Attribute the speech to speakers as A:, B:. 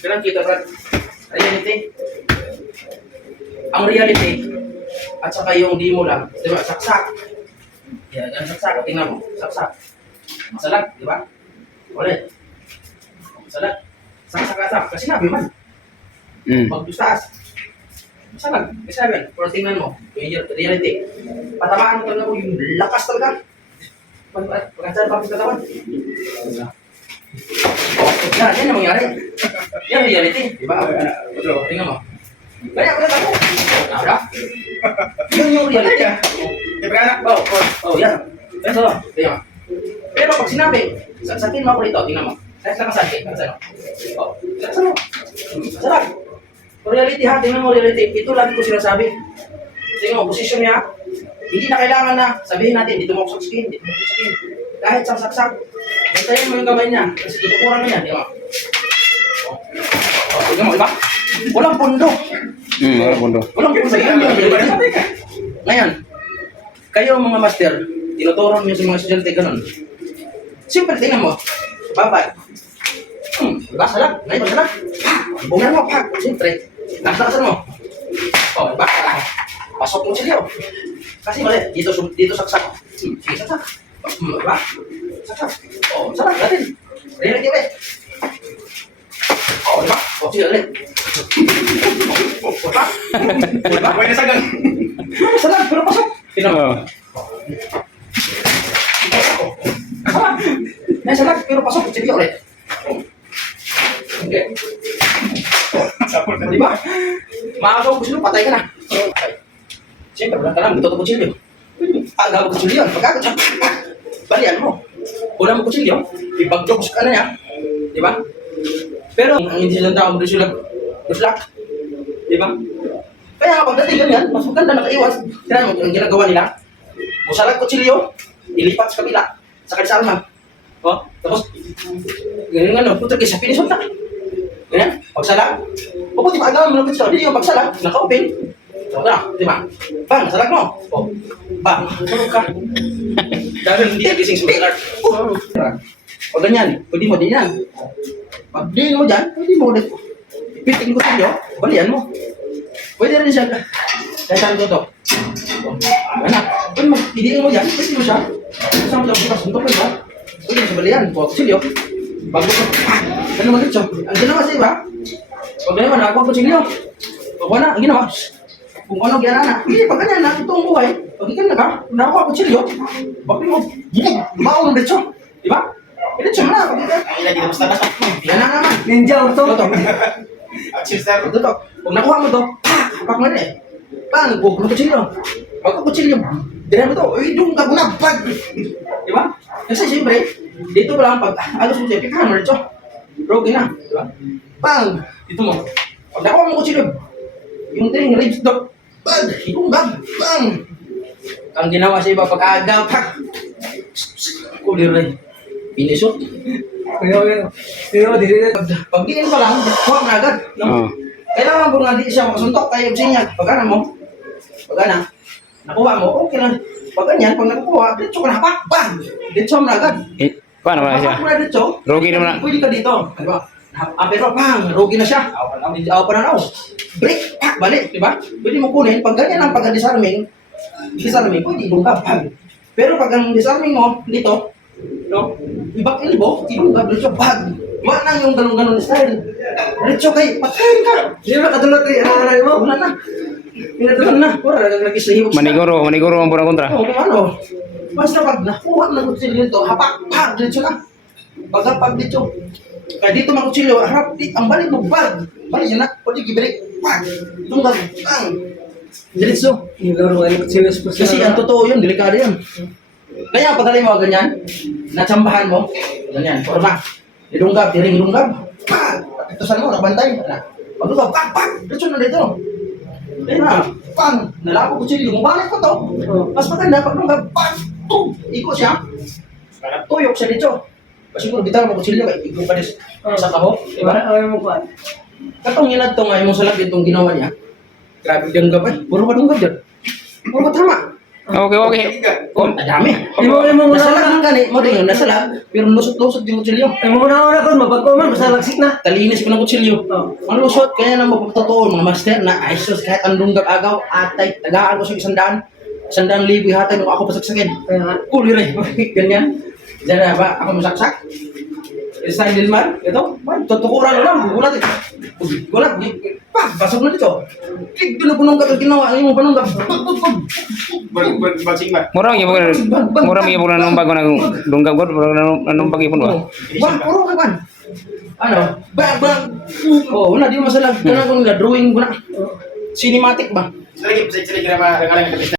A: Kailan kita, Brad? Reality. Ang reality, at saka yung di mo lang, di ba, saksak. Yan, yan, saksak. Tingnan mo, saksak. Masalag, di ba? Ulit. Masalag. Saksak-saksak. Kasi nabi man,
B: Mm.
A: magdustaas. Masalag. Man, pero tingnan mo, yung reality. Patamaan mo talaga mo yung lakas talaga. Pag pagkasal pa sa katawan. Yan, yan ang mangyari. Yan reality, di ba? Tingnan mo. Kaya ko na ako. Ara. Yun yung reality. Oh, oh, oh, yan. Ito, tingnan mo. Pero pag sinabi, saksakin mo ako rito, tingnan mo. Kahit nakasakit, nakasano. Oh, nakasano. Masarap. Kung reality ha, tingnan mo reality. Ito lagi ko sinasabi. Tingnan mo, posisyon niya. Hindi na kailangan na sabihin natin, dito mo ako sa skin, dito mo ako sa skin. Kahit sa bantayan mo yung kamay niya. Kasi tutukuran na yan, di ba? Oh, oh, tingnan mo, di ba? Walang.
B: Mm, wala pundo.
A: Walang. Yan yung reality. Ngayon, kayo mga master, tinuturon niyo sa mga estudyante ganun. Siyempre, tingnan mo, babay. Hmm, diba? Salag. Ngayon, salag. Bungan mo, pak. Siyempre, nakasakasan mo. Oh, diba? Pasok mo sila. Kasi mali, dito, dito saksak. Hmm, sige, saksak. Hmm, diba? Saksak. Oh, salag natin. Reality ulit. Oh, diba? Oh, sige ulit. Oh, diba? Diba?
C: Pwede sa gang.
A: Salag, pero pasok. Tingnan mo.
B: Oh.
A: Kasama. May salag, pero pasok. Sige ulit. Okay.
C: Sapol
A: Di ba? Makakaw ko sila, patay ka na. Okay. Siyempre, wala ka lang, ito ito kutsilyo. Aga mo kutsilyo yan. Pagkakot balian mo. Wala mo kutsilyo, ibagdok sa kanan niya. Di ba? Pero, ang hindi silang tao, gusto sila, gusto Di ba? Kaya pagdating ganyan, mas maganda nakaiwas. Tignan mo, ang ginagawa nila, musalag kutsilyo, ilipat sa kabila, sa kalsarma. Oh, tapos, ganyan nga, no, puto kayo sa pinisot na. Ganyan, pagsalag. O buti maagawan mo ng kutsilyo, hindi yung pagsalag, naka-open. Na, di ba? Bang, salag mo. O, bang, tulog ka. Dahil hindi nagising sa mga Oh, o ganyan, pwede mo din yan. Pag din mo dyan, pwede mo ulit. Piting ko sa'yo, balian mo. Pwede rin siya. Kaya saan ko to? O, Anak, pwede mo, pidiin mo dyan, pwede mo siya. Kasama sa suntok mo, Pwede mo siya balian, po, kutsilyo. Bago ko, ano mo dito? Ang ginawa sa iba, pag ganawa na ako ang kutsilyo. Pag wala, ang ginawa, kung ano gyan na, hindi, pag ganyan na, ito ang buhay, pag ikan na ka, nakuha ako kutsilyo, bakit mo, baon dito, di ba? Dito mo na, pag.
C: Ay, lagi na basta na.
A: Yan na naman.
D: Ninja
A: Ito,
D: auto.
A: ito.
C: Action sir.
A: Ito. Kung nakuha mo to, pak, mo na eh. Bang, buhok mo kutsilyo. Pag ang kutsilyo, dinhan mo to, uy, doon ka muna, bag. Di ba? Kasi siyempre, dito pa lang, pag alos mo siya, pikahan mo siya. Broken na, di ba? Bang, dito mo. Pag nakuha mo kutsilyo, yung ting, ribs dog, bag, bag, bang. Ang ginawa sa iba, pag aga, pak. Kulir rin. Pinisot.
D: Kuya, kuya. Kuya, dili na.
A: Pag, pag diin pa lang, mo na agad. No?
B: Oh.
A: Kailangan mo nga di siya makasuntok tayo sa inyo. Pag ano mo, pag ano, nakuha mo, okay lang. Pag ganyan, pag nakukuha, dito ka na hapak, bang! Dito mo na agad.
B: Eh, paano ba siya? Rugi naman na.
A: Pwede ka dito. Ano ba? Ah, pero bang, rugi na siya. Aw pa na raw. Break, pak, balik, di ba? Pwede mo kunin, pag ganyan ang pag-disarming, disarming, pwede ibungkab, bang. Pero pag ang disarming mo, dito, no? Ibang elbow, ibungkab, dito, bag. Manang yung ganun-ganun style. Diretso kay, patayin ka.
D: Di ba katulad kay aray mo?
A: Wala na. Pinatulan na. Wala na nagis na hibok sa-
B: Maniguro, maniguro ang pura kontra.
A: Oo, kung ano. Basta pag nakuha ng kutsilyo nito, hapak, pag, diretso na. Pag pag dito. Kaya dito mga kutsilyo, harap, dito, ang balik mo, bag. Balik yan na, pwede gibalik, pag. Tunggal, pang. Diretso.
D: Nilaro ay serious po
A: Kasi ang totoo yun, delikado yun. Kaya pag alay mo ganyan, natsambahan mo, ganyan, forma. Ilunggab, tiring ilunggab. Pag! Pagkatusan mo, nakabantay. Na. Paglugaw, pag, pag! Diretso na dito. Ayun na, pang! Nalako ko sila, bumalik ko to. Mas maganda, pag lunggab, pag! Tum! Iko siya. Tuyok siya dito. Kasi kung bitaw mo kutsilyo, kay iko pa dis sa taho. Diba?
D: Ay mo pa.
A: Katong yun to nga, yung salag itong ginawa niya. Grabe yung gabay. Puro ka dunggab dyan. Puro ka tama.
B: Okay, okay.
A: Oh, dami.
D: Imo imo muna
A: Nasalag man gani, mo din nasalag, pero lusot-lusot yung kutsilyo.
D: Imo muna una kon mabagko man basta lagsik na.
A: Talinis ko ng kutsilyo. Ang lusot, kaya na magpapatotoo, mga master, na ay sus, kahit anong agaw, atay, tagaan ko sa isang daan, isang daan libo hatay nung ako pasaksakin.
D: Kaya nga.
A: Kuli rin, ganyan. Diyan na ba, ako masaksak? Style Dilmar, ito, man, tutukuran lang, gugulat eh. Gulat, pa, basok na dito. Klik, doon na punong ka, ginawa, yung punong ka, pag, pag, pag.
C: Ber- ber- Bagsing ba?
B: Mura yung bukan mura yung bukan numpag ko nang dunggab ko numpag ipon ba.
A: Wah, puro ka kan. Ano? Ba, ba, oh, wala, di mo masalag. Kana kung na drawing ko na. Cinematic ba?
C: Sige, sige, sige, sige,